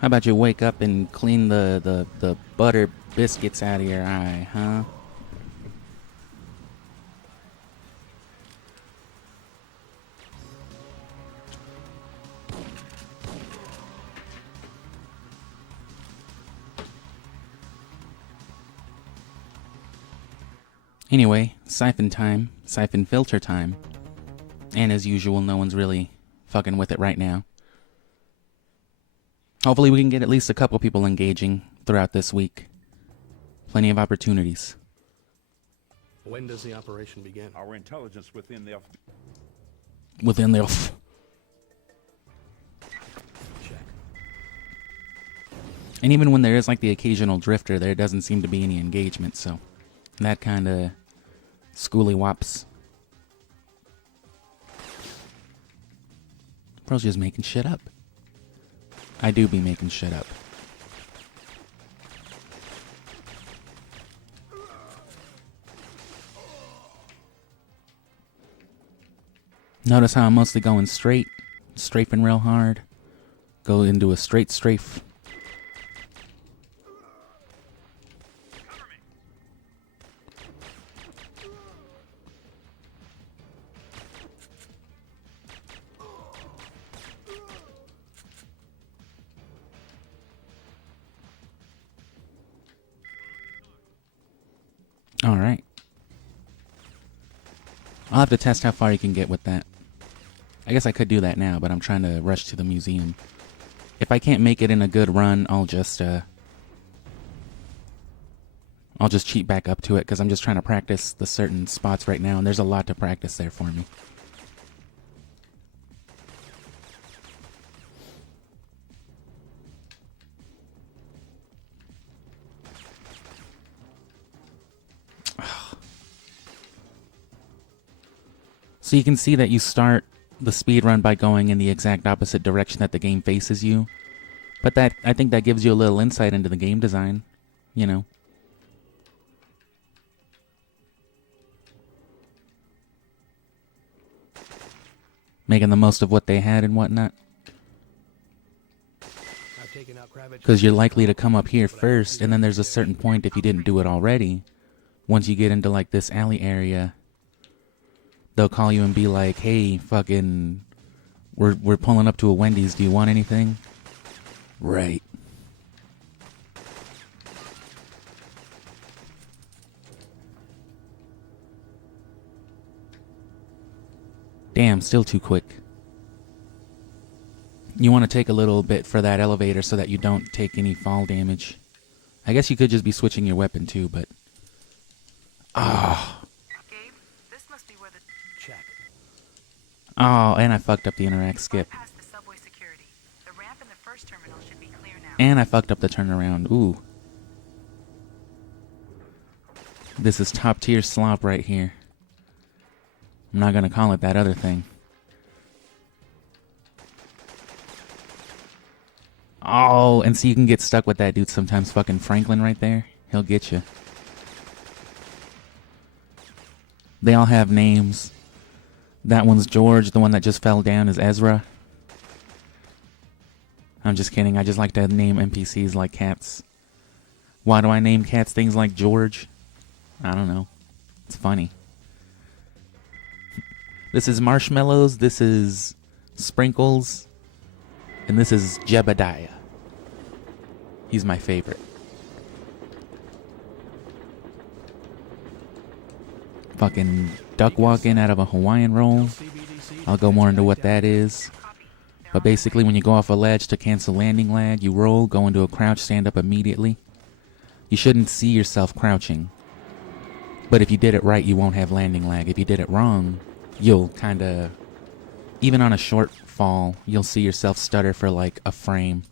How about you wake up and clean the butter biscuits out of your eye, huh? Anyway, siphon time, siphon filter time. And as usual, no one's really fucking with it right now. Hopefully we can get at least a couple people engaging throughout this week. Plenty of opportunities. When does the operation begin? Our intelligence within the... Within the... Check. And even when there is like the occasional drifter, there doesn't seem to be any engagement, so... that kind of... schooly wops. Bro's just making shit up. I do be making shit up. Notice how I'm mostly going straight, strafing real hard. Go into a straight strafe. Alright. I'll have to test how far you can get with that. I guess I could do that now, but I'm trying to rush to the museum. If I can't make it in a good run, I'll just cheat back up to it, because I'm just trying to practice the certain spots right now, and there's a lot to practice there for me. So you can see that you start the speed run by going in the exact opposite direction that the game faces you. But that, I think that gives you a little insight into the game design, you know. Making the most of what they had and whatnot. Because you're likely to come up here first, and then there's a certain point, if you didn't do it already, once you get into like this alley area, they'll call you and be like, hey, fucking, we're pulling up to a Wendy's, do you want anything? Right. Damn, still too quick. You want to take a little bit for that elevator so that you don't take any fall damage. I guess you could just be switching your weapon too, but... ah. Gabe, this must be where the... Check. Oh, and I fucked up the interact skip. Past the subway security. The ramp in the first terminal should be clear now. And I fucked up the turnaround. Ooh. This is top tier slop right here. I'm not gonna call it that other thing. Oh, and so you can get stuck with that dude sometimes. Fucking Franklin right there. He'll get you. They all have names. That one's George. The one that just fell down is Ezra. I'm just kidding. I just like to name NPCs like cats. Why do I name cats things like George? I don't know. It's funny. This is Marshmallows. This is Sprinkles. And this is Jebediah. He's my favorite. Fucking duck walking out of a Hawaiian roll. I'll go more into what that is. But basically when you go off a ledge to cancel landing lag, you roll, go into a crouch, stand up immediately. You shouldn't see yourself crouching. But if you did it right, you won't have landing lag. If you did it wrong, you'll kind of... even on a short fall, you'll see yourself stutter for like a frame.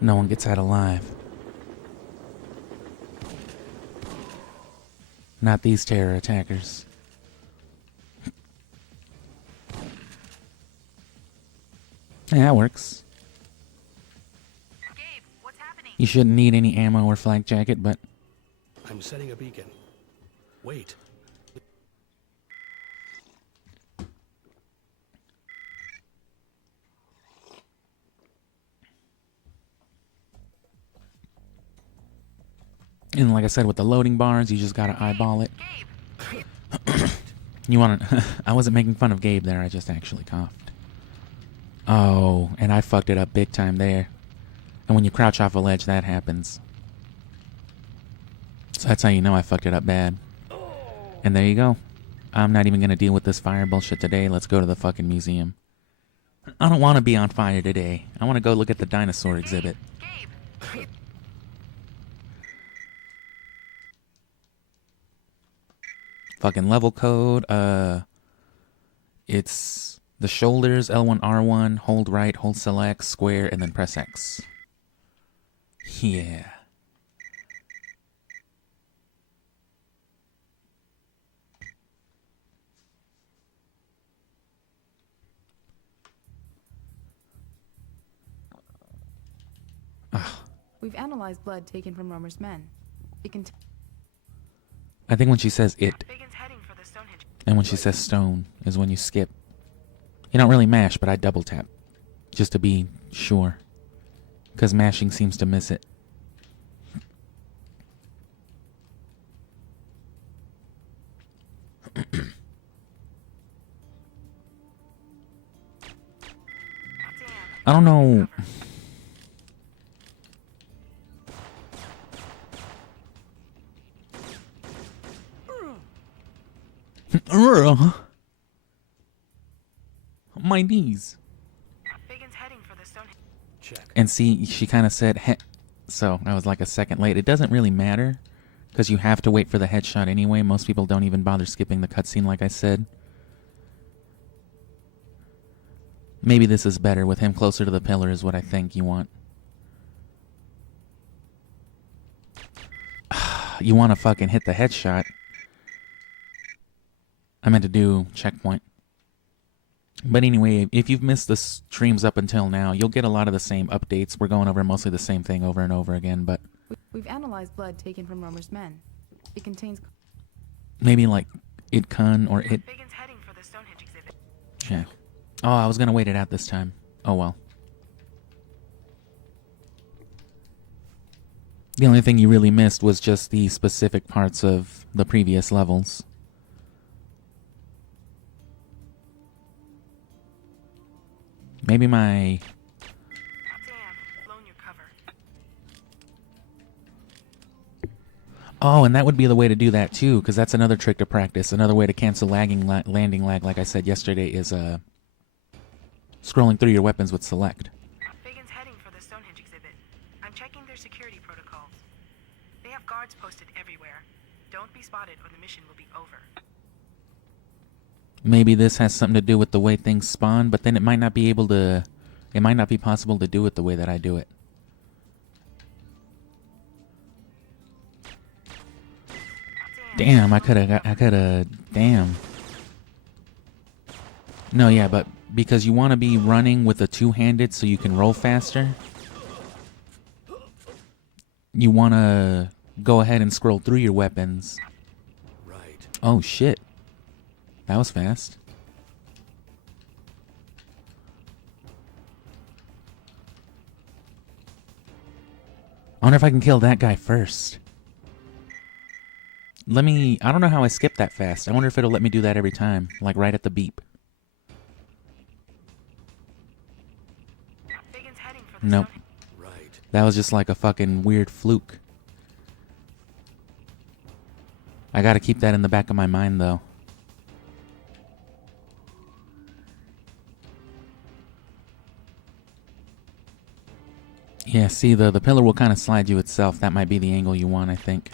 No one gets out alive. Not these terror attackers. Yeah, that works. Gabe, what's happening? You shouldn't need any ammo or flak jacket, but I'm setting a beacon. Wait. and like I said, with the loading bars, you just gotta eyeball it. Gabe, You wanna... I wasn't making fun of Gabe there, I just actually coughed. Oh, and I fucked it up big time there. And when you crouch off a ledge, that happens. So that's how you know I fucked it up bad. And there you go. I'm not even gonna deal with this fire bullshit today. Let's go to the fucking museum. I don't want to be on fire today. I want to go look at the dinosaur exhibit. Gabe. Fucking level code. It's the shoulders, L1, R1, hold right, hold select, square, and then press X. Yeah. We've analyzed blood taken from Romer's men. It can I think when she says it, Biggins heading for the Stonehenge. and when she says stone, is when you skip. You don't really mash, but I double tap. Just to be sure. Because mashing seems to miss it. I don't know. My knees. Biggins heading for the Stonehenge. Check. And see, she kind of said, heh. So I was like a second late. It doesn't really matter, because you have to wait for the headshot anyway. Most people don't even bother skipping the cutscene, like I said. Maybe this is better. With him closer to the pillar is what I think you want. You want to fucking hit the headshot. I meant to do checkpoint. But anyway, if you've missed the streams up until now, you'll get a lot of the same updates. We're going over mostly the same thing over and over again, but We've analyzed blood taken from Romer's men. It contains maybe like it con or it Biggins heading for the Stonehenge exhibit. check. Oh, I was gonna wait it out this time. Oh well. The only thing you really missed was just the specific parts of the previous levels. Maybe my... Damn, blown your cover. Oh, and that would be the way to do that too, because that's another trick to practice. Another way to cancel landing lag, like I said yesterday, is scrolling through your weapons with select. Biggins heading for the Stonehenge exhibit. I'm checking their security protocols. They have guards posted everywhere. Don't be spotted or the mission will be over. Maybe this has something to do with the way things spawn, but then it might not be able to... It might not be possible to do it the way that I do it. Damn, I could've... Damn. No, yeah, but because you want to be running with a two-handed so you can roll faster, you want to go ahead and scroll through your weapons. Right. Oh, shit. That was fast. I wonder if I can kill that guy first. Let me... I don't know how I skipped that fast. I wonder if it'll let me do that every time. Like right at the beep. Biggins heading for the Nope. Stonehenge. Right. That was just like a fucking weird fluke. I gotta keep that in the back of my mind, though. Yeah, see, the pillar will kind of slide you itself. That might be the angle you want, I think.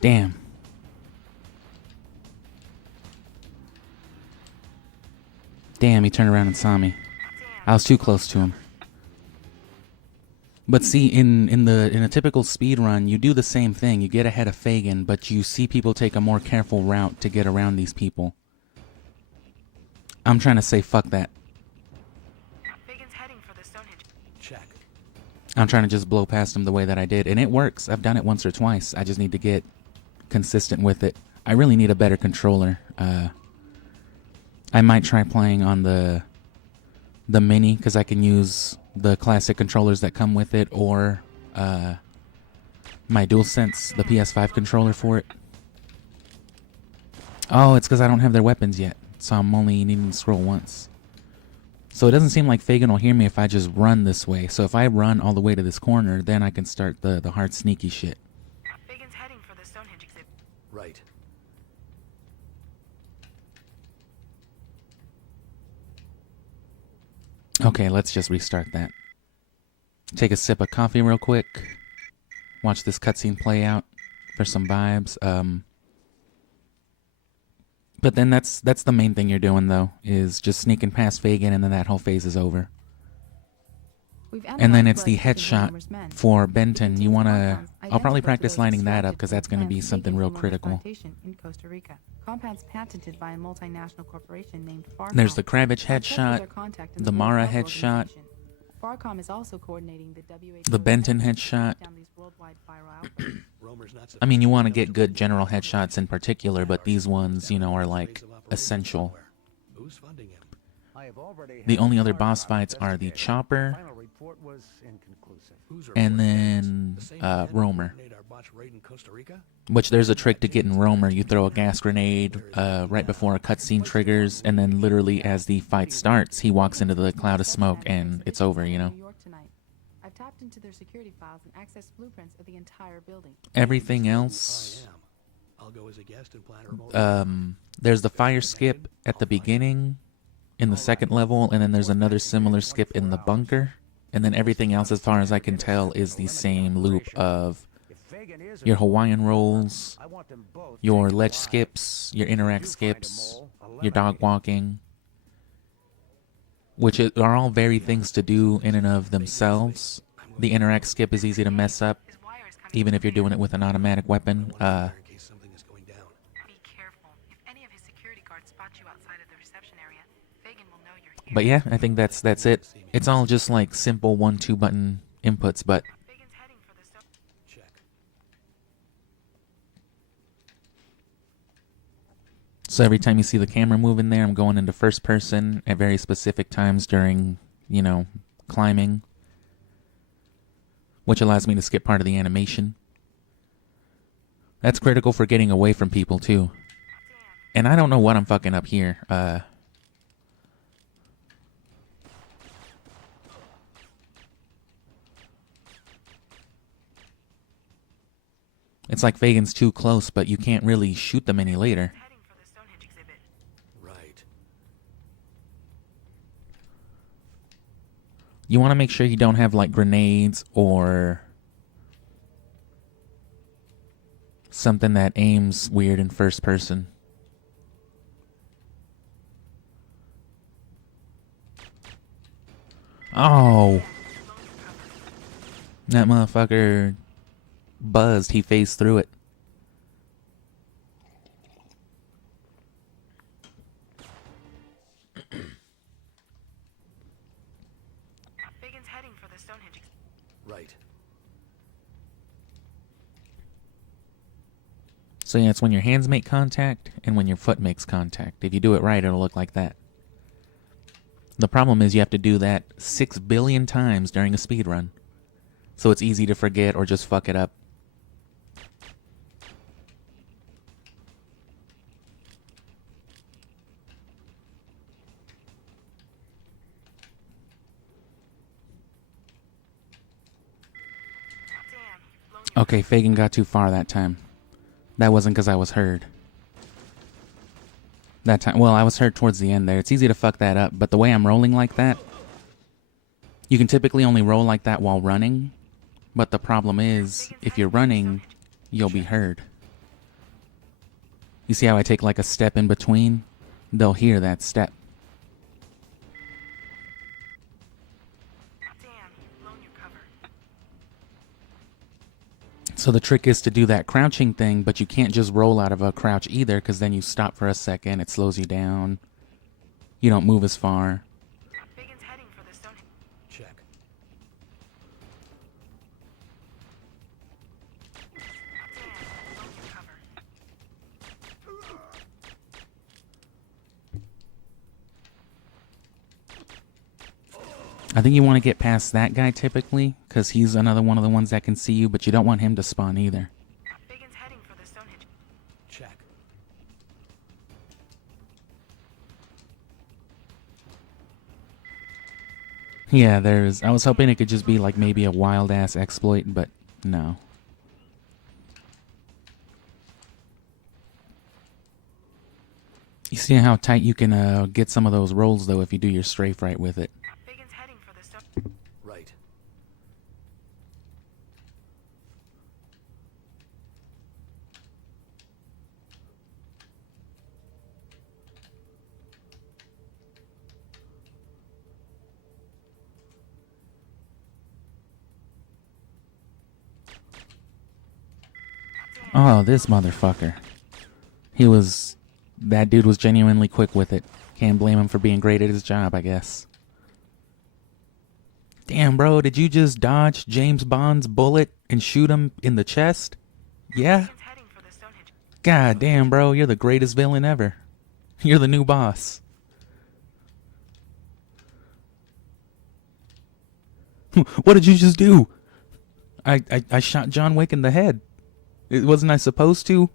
Damn. Damn, he turned around and saw me. I was too close to him. But see, in a typical speed run, you do the same thing. You get ahead of Fagin, but you see people take a more careful route to get around these people. I'm trying to say fuck that. Fagin's heading for the Stonehenge. Check. I'm trying to just blow past him the way that I did, and it works. I've done it once or twice. I just need to get consistent with it. I really need a better controller. I might try playing on the mini, because I can use the classic controllers that come with it, or my DualSense, the PS5 controller for it. Oh, it's because I don't have their weapons yet, so I'm only needing to scroll once. So it doesn't seem like Fagin will hear me if I just run this way. So if I run all the way to this corner, then I can start the hard sneaky shit. Fagin's heading for the Stonehenge exhibit. Right. Okay, let's just restart that. Take a sip of coffee real quick. Watch this cutscene play out for some vibes. But then that's the main thing you're doing, though, is just sneaking past Fagin, and then that whole phase is over. And then it's the headshot for Benton. You want to... I'll probably practice lining that up, because that's going to be something real critical. In Costa Rica. Compounds patented by a multinational corporation named Farcom. There's the Kravitz headshot, the Mara headshot, Farcom is also coordinating the WHO the Benton headshot. down these worldwide viral outbreaks. Romer's not I mean, you want to get good general headshots in particular, but these ones, you know, are like essential. Who's funding him? The only other boss fights are the Chopper Who's and reporting? then The same men that Romer. coordinate our botched raid in Costa Rica? Which there's a trick to getting Romer. You throw a gas grenade right before a cutscene triggers, and then literally as the fight starts, he walks into the cloud of smoke and it's over, you know? New York tonight. I've tapped into their security files and accessed blueprints of the entire building. Everything else, I am. I'll go as a guest and plan a remote. there's the fire skip at the beginning in the second level, and then there's another similar skip in the bunker, and then everything else, as far as I can tell, is the same loop of your Hawaiian rolls, your ledge skips, your interact skips, your dog walking, which are all very things to do in and of themselves. The interact skip is easy to mess up, His wire is coming even if you're doing it with an automatic weapon. In case something is going down. Be careful. If any of his security guards spot you outside of the reception area, Fagin will know you're here. But yeah, I think that's it. It's all just like simple 1-2 button inputs, but Fagin's heading for the Stone. Check. so every time you see the camera moving there, I'm going into first person at very specific times during, you know, climbing, which allows me to skip part of the animation. That's critical for getting away from people too. And I don't know what I'm fucking up here. It's like Fagin's too close, but you can't really shoot them any later. Heading for the Stonehenge exhibit. Right. You want to make sure you don't have like grenades or something that aims weird in first person. Oh, that motherfucker buzzed. He phased through it. Fagin's heading for the Stonehenge exhibit. Right. So yeah, it's when your hands make contact and when your foot makes contact. If you do it right, it'll look like that. The problem is you have to do that 6 billion times during a speed run. So it's easy to forget or just fuck it up. Damn, you've blown your Okay, Fagin got too far that time. That wasn't because I was heard. That time, well, I was hurt towards the end there. It's easy to fuck that up, but the way I'm rolling like that, you can typically only roll like that while running, but the problem is, if you're running, you'll be heard. You see how I take like a step in between? They'll hear that step. So the trick is to do that crouching thing, but you can't just roll out of a crouch either, because then you stop for a second, it slows you down. You don't move as far. Biggins heading for the stone. Check. Dan, don't get cover. I think you want to get past that guy typically, because he's another one of the ones that can see you, but you don't want him to spawn either. Biggins heading for the Stonehenge. Check. Yeah, I was hoping it could just be like maybe a wild ass exploit, but no. You see how tight you can get some of those rolls though if you do your strafe right with it. Biggins heading for the stone. Right. Oh, this motherfucker. That dude was genuinely quick with it. Can't blame him for being great at his job, I guess. Damn, bro, did you just dodge James Bond's bullet and shoot him in the chest? Yeah? Biggins heading for the Stonehenge. God damn, bro, you're the greatest villain ever. You're the new boss. What did you just do? I shot John Wick in the head. Wasn't I supposed to?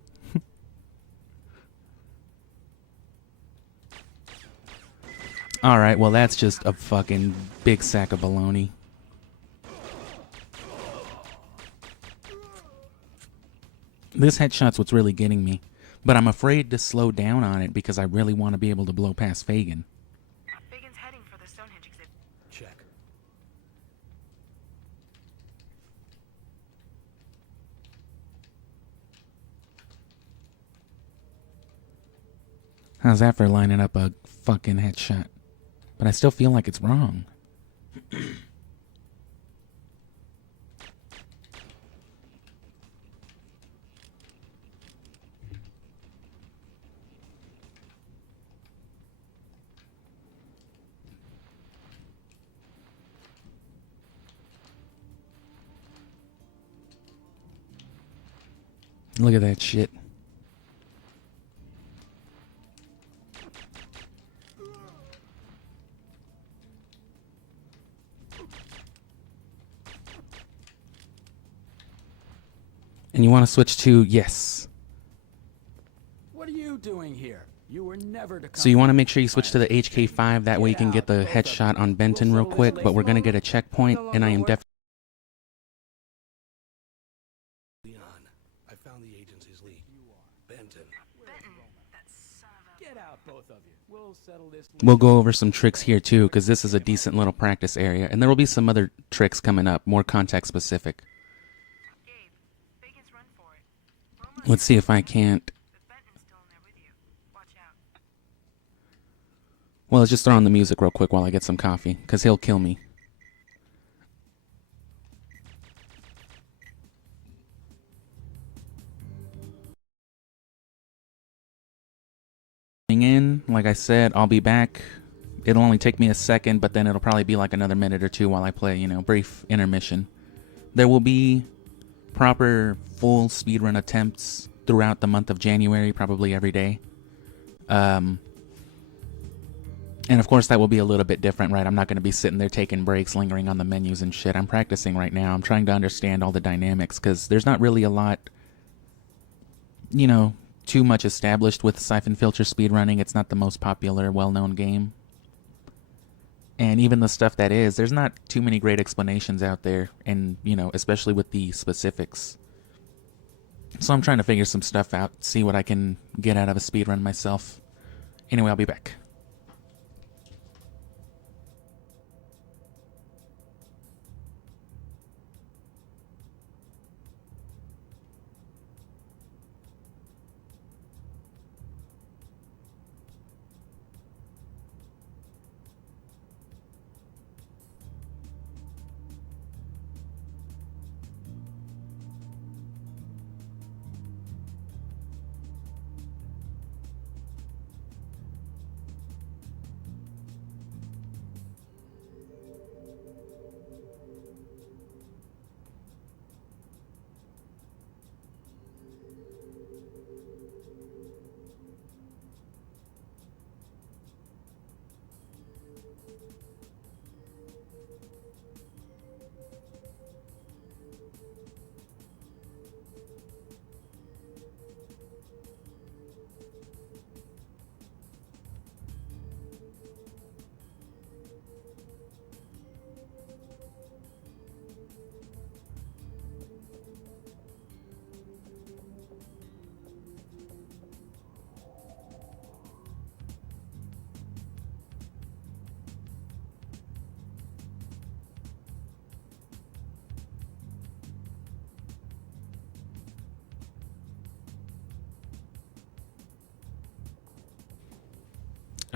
Alright, well that's just a fucking big sack of baloney. This headshot's what's really getting me. But I'm afraid to slow down on it because I really want to be able to blow past Fagin. Biggins heading for the Stonehenge exhibit. Check. How's that for lining up a fucking headshot? But I still feel like it's wrong. Look at that shit. And you want to switch to yes. What are you doing here? You were never to come. So you want to make sure you switch to the HK5. That way you can get the headshot on Benton real quick. But we're going to get a checkpoint, and I am definitely... Leon, I found the agency's lead. Benton. Benton, that son of a. Get out, both of you. We'll settle this. We'll go over some tricks here too, because this is a decent little practice area. And there will be some other tricks coming up, more context specific. Gabe, Biggins run for it. Roma Let's see if I can't... but Benton's still in there with you. Watch out. Well, let's just throw on the music real quick while I get some coffee, because he'll kill me. In, like I said, I'll be back. It'll only take me a second, but then it'll probably be like another minute or two while I play, brief intermission. There will be proper full speedrun attempts throughout the month of January, probably every day. And of course that will be a little bit different, right? I'm not going to be sitting there taking breaks, lingering on the menus and shit. I'm practicing right now. I'm trying to understand all the dynamics, because there's not really a lot, too much established with Syphonfilter speedrunning. It's not the most popular, well-known game. And even the stuff that is, there's not too many great explanations out there, and, especially with the specifics. So I'm trying to figure some stuff out, see what I can get out of a speedrun myself. Anyway, I'll be back.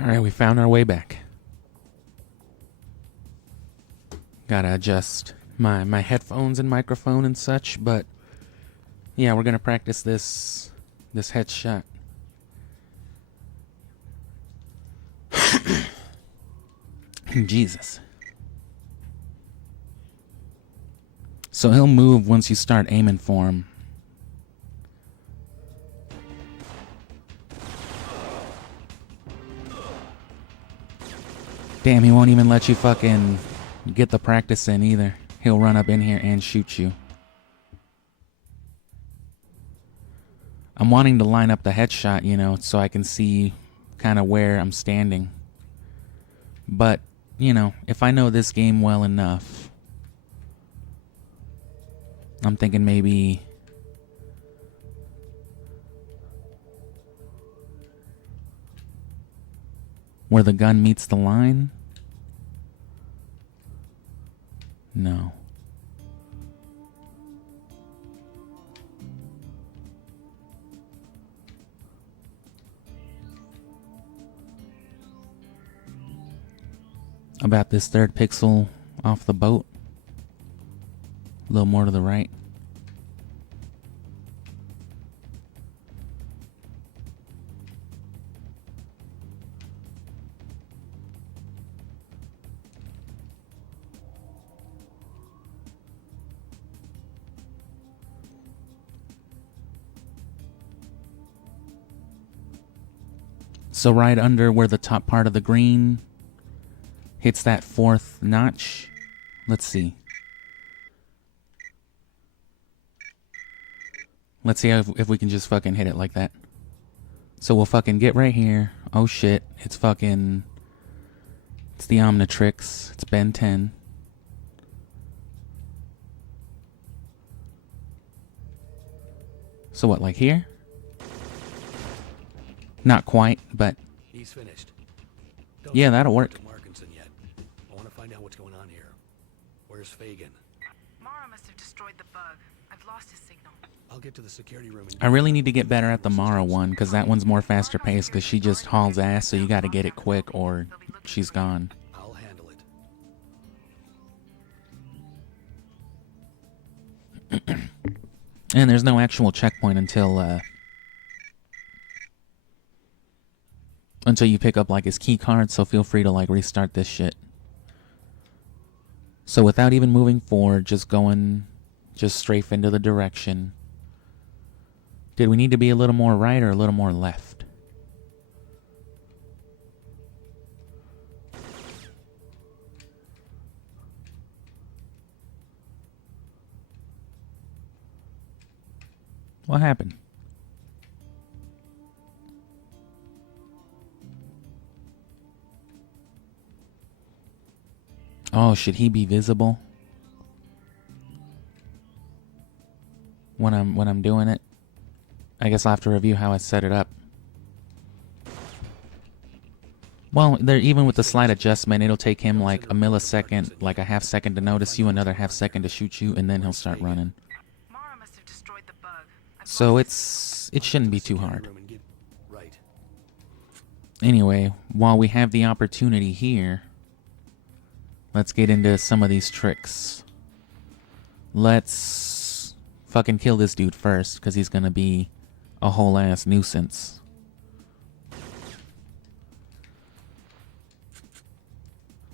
Alright, we found our way back. Gotta adjust my headphones and microphone and such, but yeah, we're gonna practice this headshot. Jesus. So he'll move once you start aiming for him. Damn, he won't even let you fucking get the practice in either. He'll run up in here and shoot you. I'm wanting to line up the headshot, you know, so I can see kind of where I'm standing. But, you know, if I know this game well enough, I'm thinking maybe where the gun meets the line? No. About this third pixel off the boat. A little more to the right. So right under where the top part of the green hits that fourth notch. Let's see. Let's see if we can just fucking hit it like that. So we'll fucking get right here. Oh shit, it's the Omnitrix. It's Ben 10. So what, like here? Not quite, but He's finished. yeah, that'll work. Markinson yet. I want to find out what's going on here. Where's Fagan? Mara must have destroyed the bug. I've lost his signal. I'll get to the security room. And I really need to get better at the Mara one, because that one's more faster paced, because she just hauls ass, so you gotta get it quick or she's gone. I'll handle it. And there's no actual checkpoint until you pick up like his key card, so feel free to like restart this shit. So without even moving forward, just strafe into the direction. Did we need to be a little more right or a little more left? What happened? Oh, should he be visible when I'm doing it? I guess I'll have to review how I set it up. Well, even with the slight adjustment, it'll take him like a millisecond, like a half second to notice you, another half second to shoot you, and then he'll start running. Mara must have destroyed the bug. So it shouldn't be too hard. Right. Anyway, while we have the opportunity here, let's get into some of these tricks. Let's fucking kill this dude first, because he's gonna be a whole ass nuisance.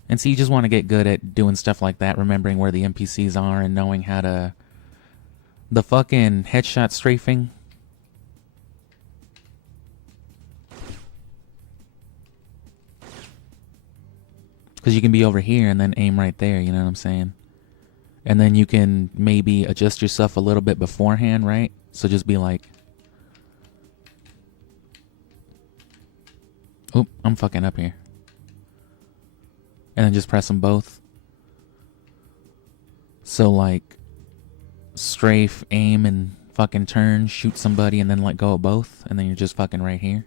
And so you just want to get good at doing stuff like that, remembering where the NPCs are and knowing how to... The fucking headshot strafing. Because you can be over here and then aim right there, you know what I'm saying? And then you can maybe adjust yourself a little bit beforehand, right? So just be like... Oop, I'm fucking up here. And then just press them both. So like... strafe, aim, and fucking turn, shoot somebody, and then let go of both. And then you're just fucking right here.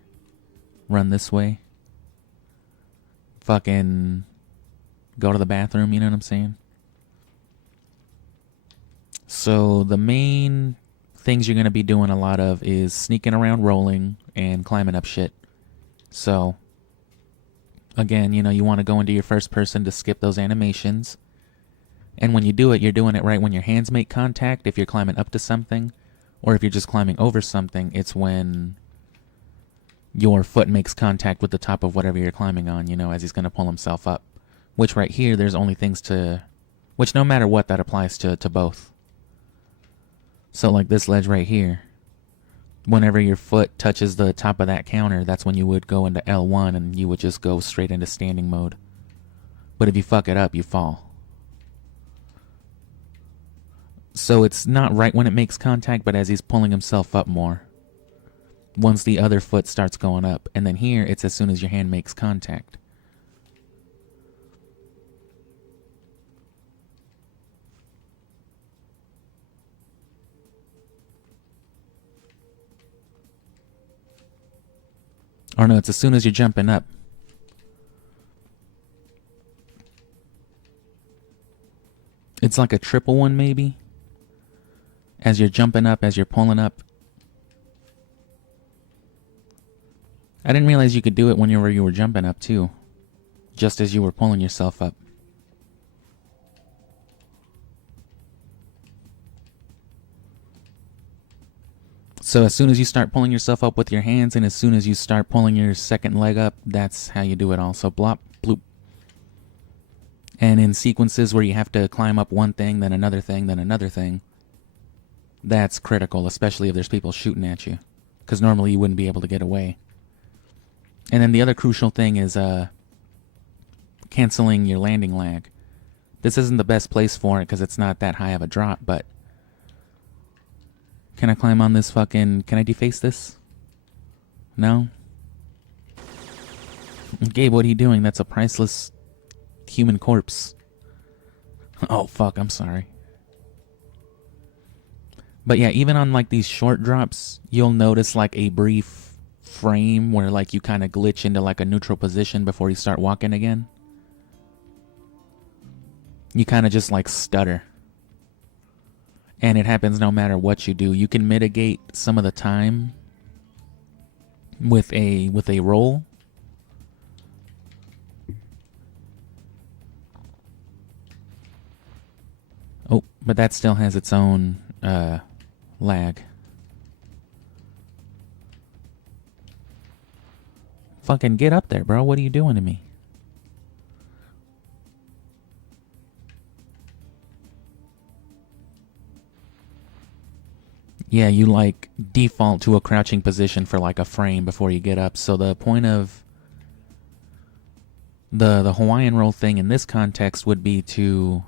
Run this way. Fucking... go to the bathroom, you know what I'm saying? So the main things you're going to be doing a lot of is sneaking around rolling and climbing up shit. So Again, you know, you want to go into your first person to skip those animations. And when you do it, you're doing it right when your hands make contact, if you're climbing up to something. Or if you're just climbing over something, it's when your foot makes contact with the top of whatever you're climbing on, you know, as he's going to pull himself up. Which right here, there's only things to... Which no matter what, that applies to both. So like this ledge right here. Whenever your foot touches the top of that counter, that's when you would go into L1 and you would just go straight into standing mode. But if you fuck it up, you fall. So it's not right when it makes contact, but as he's pulling himself up more. Once the other foot starts going up. And then here, it's as soon as your hand makes contact. Or no, it's as soon as you're jumping up. It's like a triple one, maybe. As you're jumping up, as you're pulling up. I didn't realize you could do it whenever you were jumping up, too. Just as you were pulling yourself up. So as soon as you start pulling yourself up with your hands, and as soon as you start pulling your second leg up, that's how you do it all. So blop, bloop. And in sequences where you have to climb up one thing, then another thing, then another thing, that's critical, especially if there's people shooting at you. Because normally you wouldn't be able to get away. And then the other crucial thing is canceling your landing lag. This isn't the best place for it because it's not that high of a drop, but... Can I climb on this fucking... Can I deface this? No? Gabe, what are you doing? That's a priceless human corpse. Oh, fuck, I'm sorry. But yeah, even on like these short drops, you'll notice like a brief frame where like you kind of glitch into like a neutral position before you start walking again. You kind of just like stutter. And it happens no matter what you do. You can mitigate some of the time with a roll. Oh, but that still has its own lag. Fucking get up there, bro. What are you doing to me? Yeah, you like default to a crouching position for like a frame before you get up. So the point of the Hawaiian roll thing in this context would be to...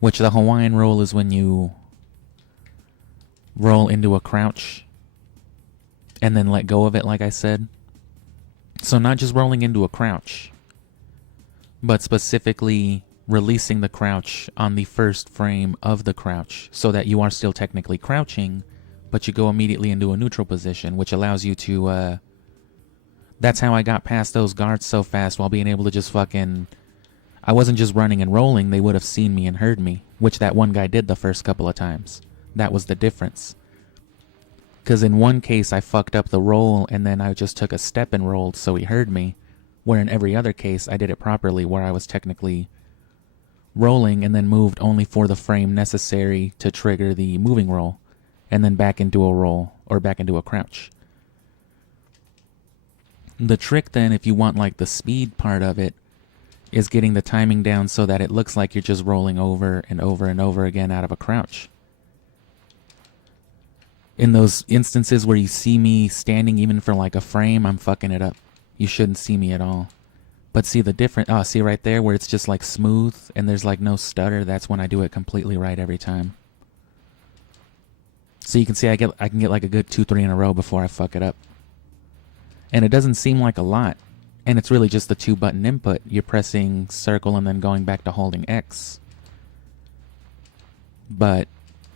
Which the Hawaiian roll is when you roll into a crouch and then let go of it, like I said. So not just rolling into a crouch, but specifically releasing the crouch on the first frame of the crouch so that you are still technically crouching, but you go immediately into a neutral position, which allows you to... That's how I got past those guards so fast while being able to just fucking... I wasn't just running and rolling, they would have seen me and heard me, which that one guy did the first couple of times. That was the difference. Because in one case I fucked up the roll and then I just took a step and rolled so he heard me, where in every other case I did it properly where I was technically rolling and then moved only for the frame necessary to trigger the moving roll, and then back into a roll or back into a crouch. The trick then, if you want like the speed part of it, is getting the timing down so that it looks like you're just rolling over and over and over again out of a crouch. In those instances where you see me standing even for like a frame, I'm fucking it up. You shouldn't see me at all. But see the difference, oh, see right there where it's just like smooth and there's like no stutter, that's when I do it completely right every time. So you can see I can get like a good 2-3 in a row before I fuck it up. And it doesn't seem like a lot. And it's really just the 2-button input. You're pressing circle and then going back to holding X. But,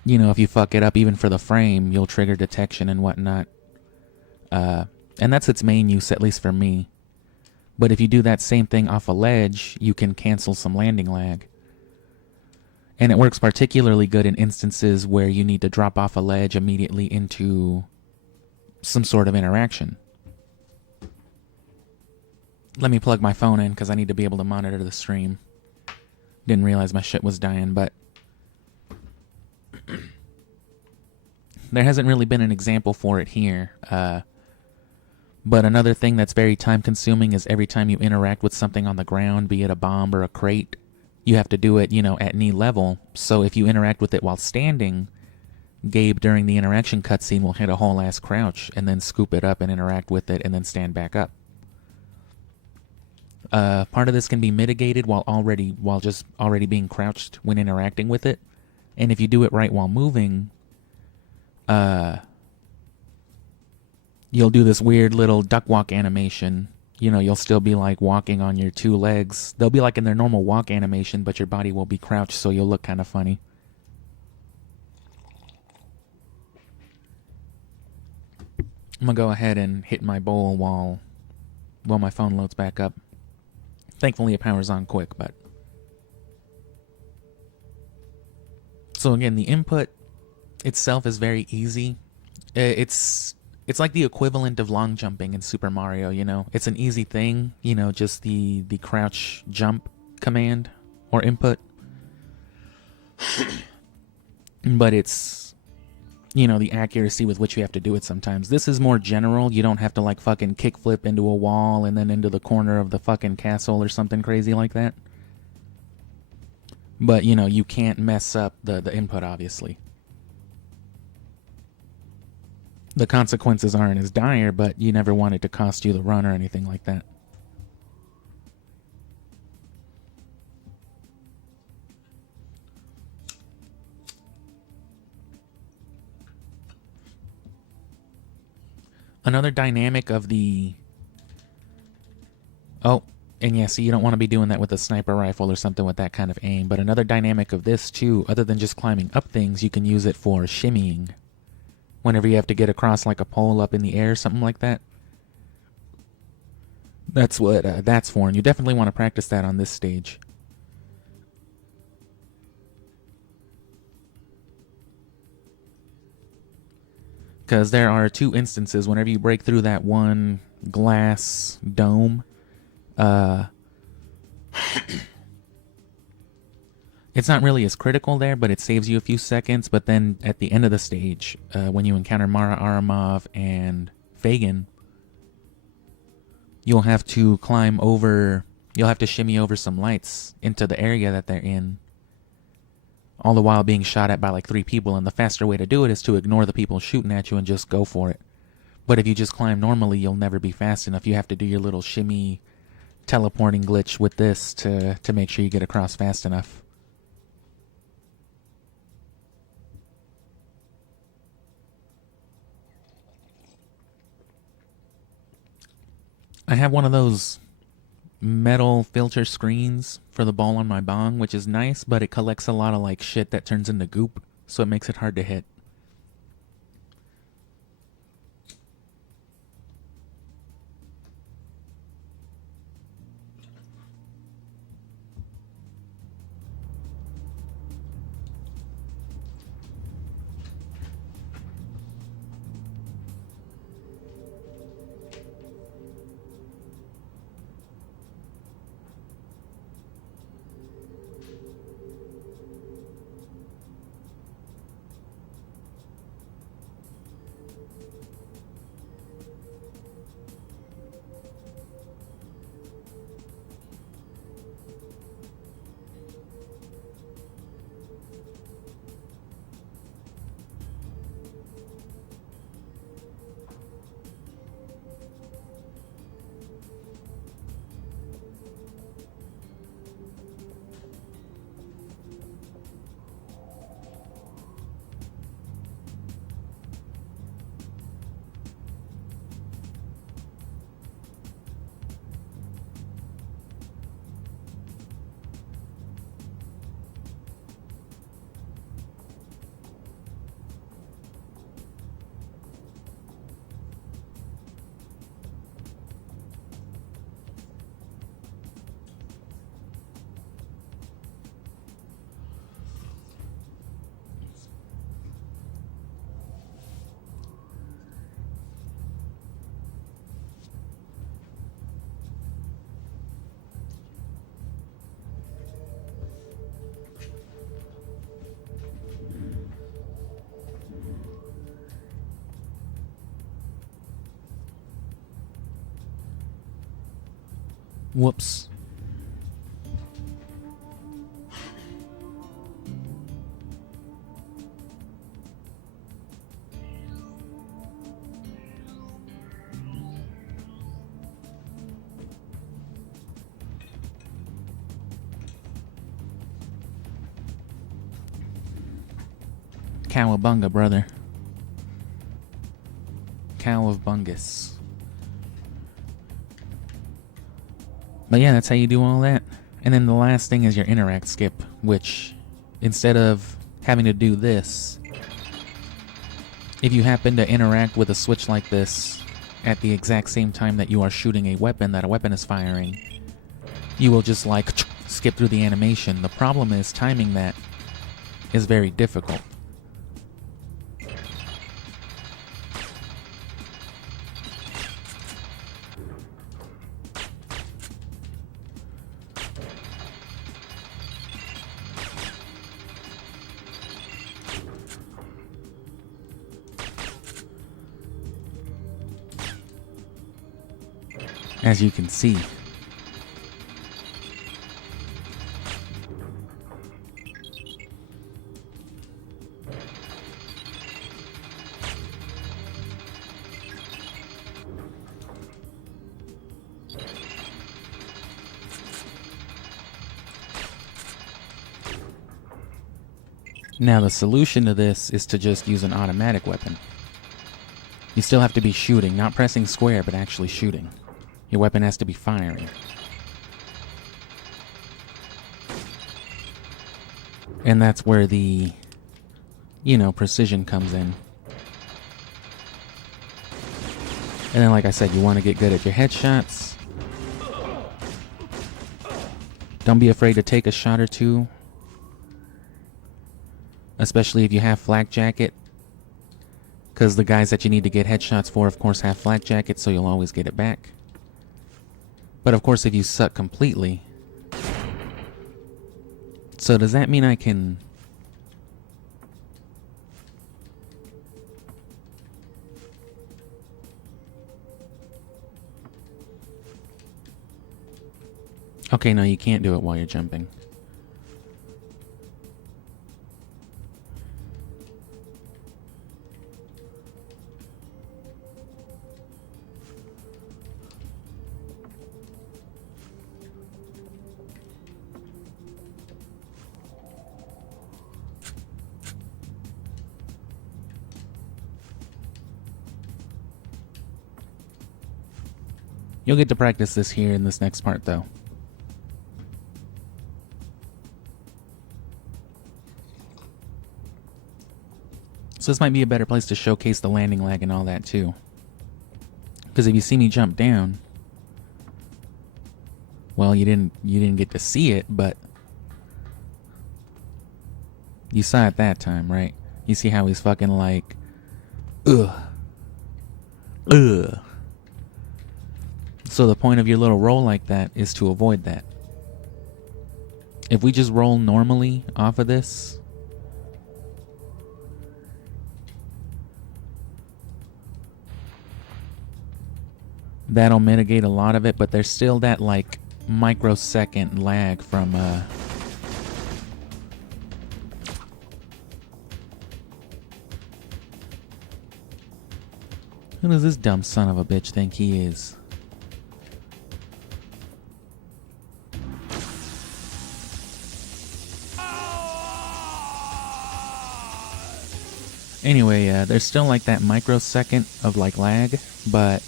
you know, if you fuck it up even for the frame, you'll trigger detection and whatnot. And that's its main use, at least for me. But if you do that same thing off a ledge, you can cancel some landing lag. And it works particularly good in instances where you need to drop off a ledge immediately into some sort of interaction. Let me plug my phone in because I need to be able to monitor the stream. Didn't realize my shit was dying, but there hasn't really been an example for it here. But another thing that's very time consuming is every time you interact with something on the ground, be it a bomb or a crate, you have to do it, at knee level. So if you interact with it while standing, Gabe during the interaction cutscene will hit a whole ass crouch and then scoop it up and interact with it and then stand back up. Part of this can be mitigated while just already being crouched when interacting with it. And if you do it right while moving, you'll do this weird little duck walk animation. You'll still be like walking on your two legs. They'll be like in their normal walk animation, but your body will be crouched, so you'll look kind of funny. I'm gonna go ahead and hit my bowl while my phone loads back up. Thankfully it powers on quick, but... So again, the input itself is very easy. It's like the equivalent of long jumping in Super Mario, It's an easy thing, just the crouch jump command or input. But it's, the accuracy with which you have to do it sometimes. This is more general. You don't have to like fucking kickflip into a wall and then into the corner of the fucking castle or something crazy like that. But, you can't mess up the input, obviously. The consequences aren't as dire, but you never want it to cost you the run or anything like that. Another dynamic of the... Oh, and yeah, see, you don't want to be doing that with a sniper rifle or something with that kind of aim. But another dynamic of this, too, other than just climbing up things, you can use it for shimmying. Whenever you have to get across like a pole up in the air, something like that. That's what that's for, and you definitely want to practice that on this stage. Because there are two instances whenever you break through that one glass dome. It's not really as critical there, but it saves you a few seconds. But then at the end of the stage, when you encounter Mara Aramov and Fagin, you'll have to climb over... You'll have to shimmy over some lights into the area that they're in. All the while being shot at by like 3 people, and the faster way to do it is to ignore the people shooting at you and just go for it. But if you just climb normally, you'll never be fast enough. You have to do your little shimmy teleporting glitch with this to make sure you get across fast enough. I have one of those metal filter screens for the ball on my bong, which is nice, but it collects a lot of like shit that turns into goop, so it makes it hard to hit. Whoops. Cowabunga, brother. Cow of Bungus. But yeah, that's how you do all that. And then the last thing is your interact skip, which instead of having to do this, if you happen to interact with a switch like this at the exact same time that you are shooting a weapon that a weapon is firing, you will just like skip through the animation. The problem is timing that is very difficult. As you can see. Now the solution to this is to just use an automatic weapon. You still have to be shooting, not pressing square, but actually shooting. Your weapon has to be firing. And that's where the, precision comes in. And then, like I said, you want to get good at your headshots. Don't be afraid to take a shot or two. Especially if you have flak jacket. Because the guys that you need to get headshots for, of course, have flak jackets, so you'll always get it back. But of course, if you suck completely... So does that mean I can... Okay, no, you can't do it while you're jumping. You'll get to practice this here in this next part, though. So this might be a better place to showcase the landing lag and all that, too. Because if you see me jump down... Well, you didn't get to see it, but... You saw it that time, right? You see how he's fucking like... Ugh. Ugh. So the point of your little roll like that is to avoid that. If we just roll normally off of this, that'll mitigate a lot of it, but there's still that like microsecond lag from who does this dumb son of a bitch think he is? Anyway, there's still like that microsecond of like lag, but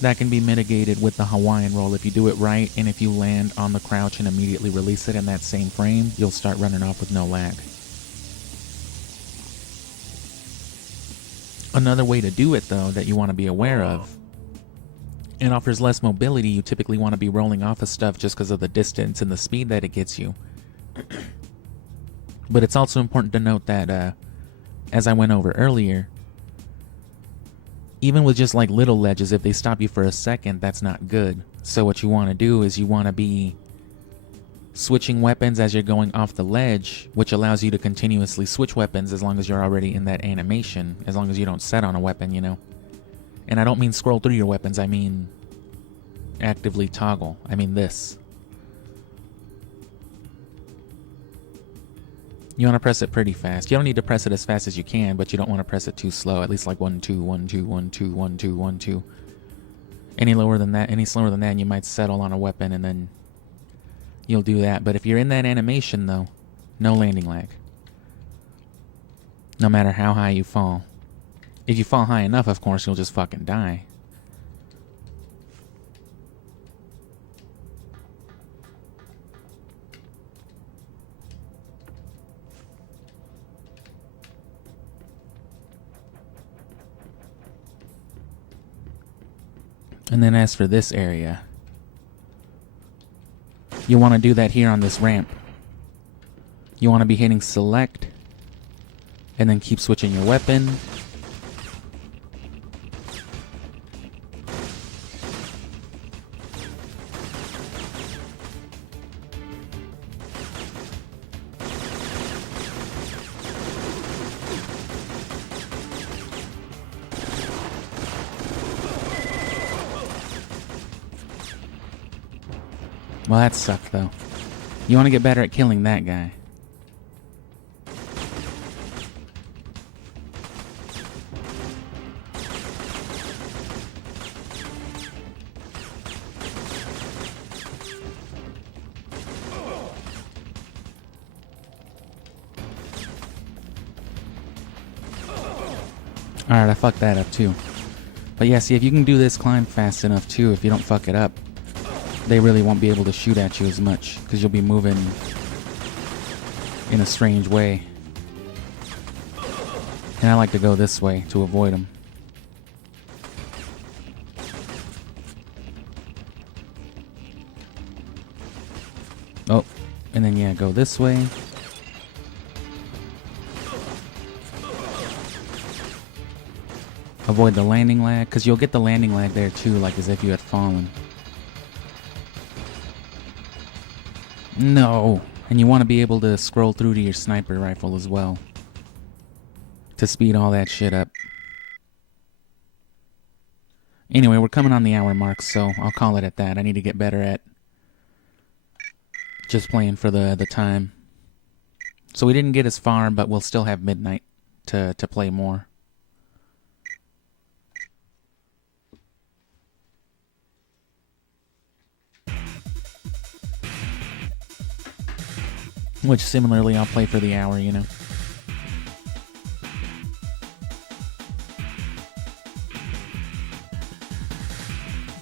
that can be mitigated with the Hawaiian roll if you do it right, and if you land on the crouch and immediately release it in that same frame, you'll start running off with no lag. Another way to do it, though, that you want to be aware of, and offers less mobility, you typically want to be rolling off of stuff just because of the distance and the speed that it gets you. But it's also important to note that, as I went over earlier, even with just like little ledges, if they stop you for a second, that's not good. So what you want to do is you want to be switching weapons as you're going off the ledge, which allows you to continuously switch weapons as long as you're already in that animation, as long as you don't set on a weapon, And And I don't mean scroll through your weapons, I mean actively toggle. I mean this. You want to press it pretty fast. You don't need to press it as fast as you can, but you don't want to press it too slow. At least like 1, 2, 1, 2, 1, 2, 1, 2, 1, 2. Any lower than that, any slower than that, and you might settle on a weapon and then you'll do that. But if you're in that animation though, no landing lag. No matter how high you fall. If you fall high enough, of course, you'll just fucking die. And then as for this area, you want to do that here on this ramp. You want to be hitting select and then keep switching your weapon. Well, that sucked, though. You want to get better at killing that guy. Alright, I fucked that up, too. But yeah, see, if you can do this climb fast enough, too, if you don't fuck it up, they really won't be able to shoot at you as much, because you'll be moving in a strange way. And I like to go this way to avoid them. Oh, and then yeah, go this way. Avoid the landing lag, because you'll get the landing lag there too, like as if you had fallen. No! And you want to be able to scroll through to your sniper rifle as well, to speed all that shit up. Anyway, we're coming on the hour mark, so I'll call it at that. I need to get better at just playing for the time. So we didn't get as far, but we'll still have midnight to play more. Which similarly I'll play for the hour, you know.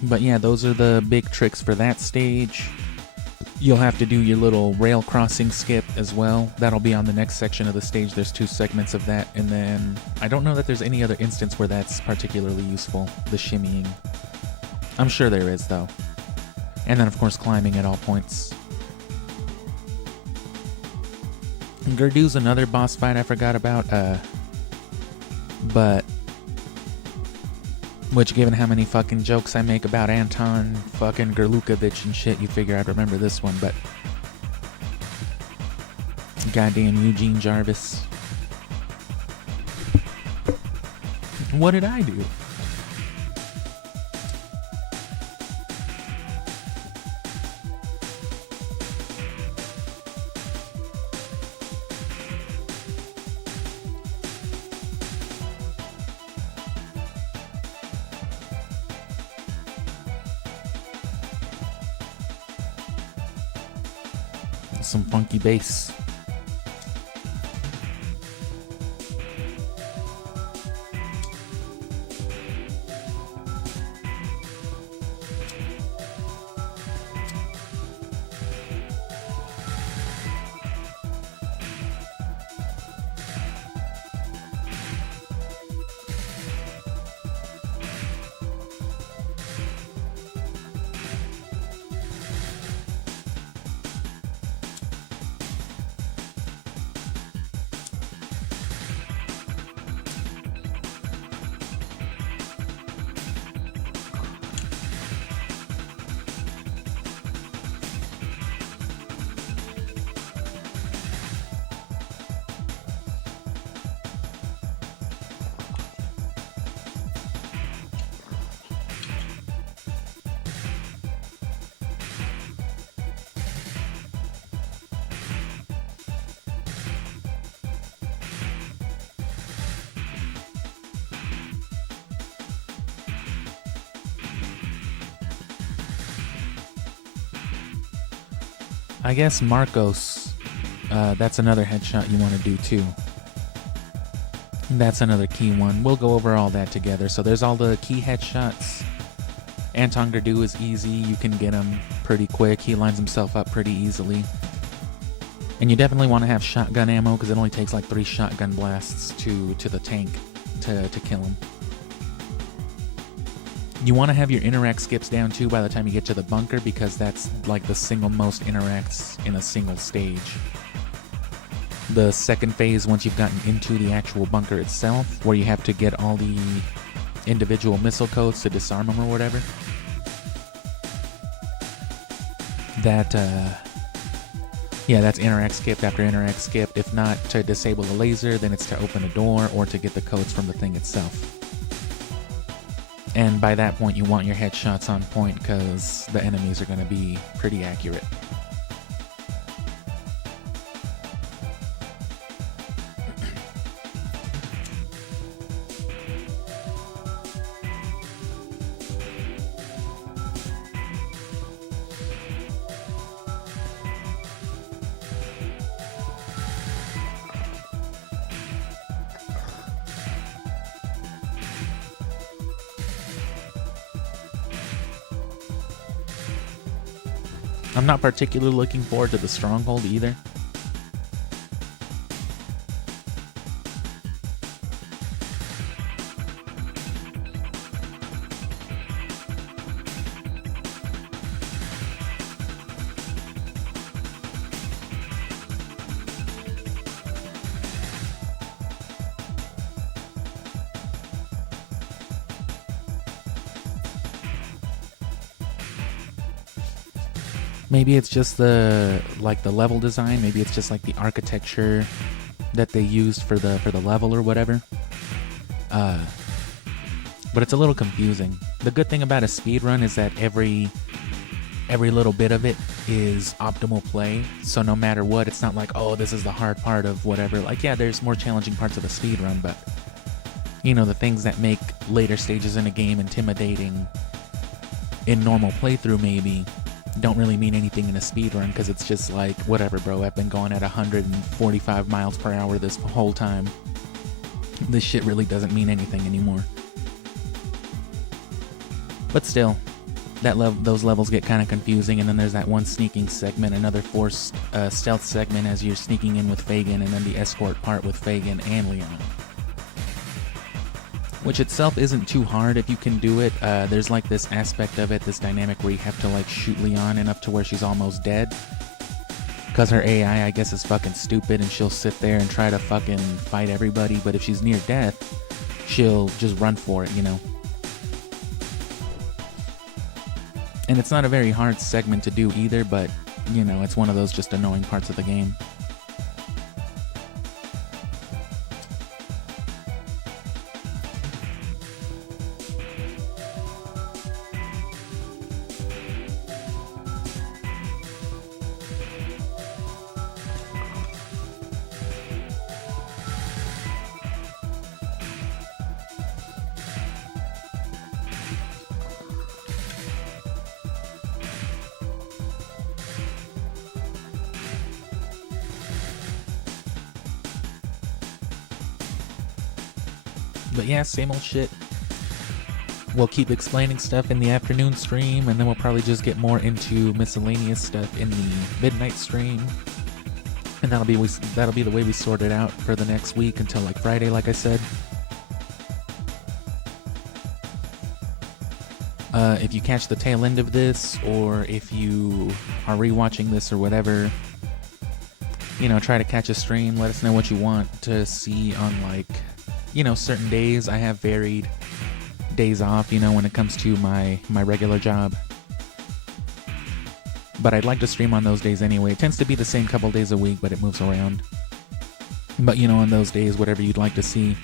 But yeah, those are the big tricks for that stage. You'll have to do your little rail crossing skip as well. That'll be on the next section of the stage. There's 2 segments of that. And then I don't know that there's any other instance where that's particularly useful, the shimmying. I'm sure there is, though. And then, of course, climbing at all points. Gerdu's another boss fight I forgot about, but which, given how many fucking jokes I make about Anton fucking Gerlukovich and shit, you figure I'd remember this one, but goddamn Eugene Jarvis. What did I do? Some funky bass. I guess Marcos, that's another headshot you want to do too. That's another key one. We'll go over all that together. So there's all the key headshots. Anton Gardu is easy. You can get him pretty quick. He lines himself up pretty easily. And you definitely want to have shotgun ammo because it only takes like 3 shotgun blasts to the tank to kill him. You want to have your interact skips down too by the time you get to the bunker because that's like the single most interacts in a single stage. The second phase, once you've gotten into the actual bunker itself, where you have to get all the individual missile codes to disarm them or whatever, that's interact skip after interact skip. If not to disable the laser, then it's to open a door or to get the codes from the thing itself. And by that point, you want your headshots on point because the enemies are going to be pretty accurate. I'm not particularly looking forward to the stronghold either. Maybe it's just the level design. Maybe it's just like the architecture that they used for the level or whatever. But it's a little confusing. The good thing about a speedrun is that every little bit of it is optimal play. So no matter what, it's not like, oh, this is the hard part of whatever. Like, yeah, there's more challenging parts of a speedrun, but you know, the things that make later stages in a game intimidating in normal playthrough maybe don't really mean anything in a speedrun because it's just like, whatever, bro, I've been going at 145 miles per hour this whole time. This shit really doesn't mean anything anymore. But still, those levels get kind of confusing, and then there's that one sneaking segment, another forced stealth segment as you're sneaking in with Fagin, and then the escort part with Fagin and Leon. Which itself isn't too hard if you can do it. There's like this aspect of it, this dynamic where you have to like shoot Leon in up to where she's almost dead. Because her AI, I guess, is fucking stupid and she'll sit there and try to fucking fight everybody. But if she's near death, she'll just run for it, you know. And it's not a very hard segment to do either, but, you know, it's one of those just annoying parts of the game. But yeah, same old shit. We'll keep explaining stuff in the afternoon stream, and then we'll probably just get more into miscellaneous stuff in the midnight stream. And that'll be the way we sort it out for the next week until like Friday, like I said. If you catch the tail end of this, or if you are rewatching this or whatever, you know, try to catch a stream. Let us know what you want to see on, like, you know, certain days. I have varied days off, you know, when it comes to my regular job. But I'd like to stream on those days anyway. It tends to be the same couple days a week, but it moves around. But, you know, on those days, whatever you'd like to see.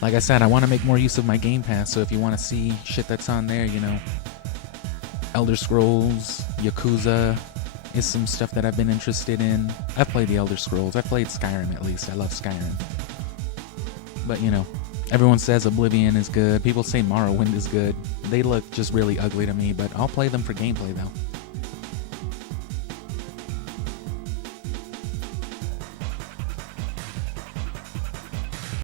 Like I said, I want to make more use of my Game Pass, so if you want to see shit that's on there, you know, Elder Scrolls, Yakuza is some stuff that I've been interested in. I've played the Elder Scrolls. I've played Skyrim, at least. I love Skyrim. But, you know, everyone says Oblivion is good. People say Morrowind is good. They look just really ugly to me, but I'll play them for gameplay, though.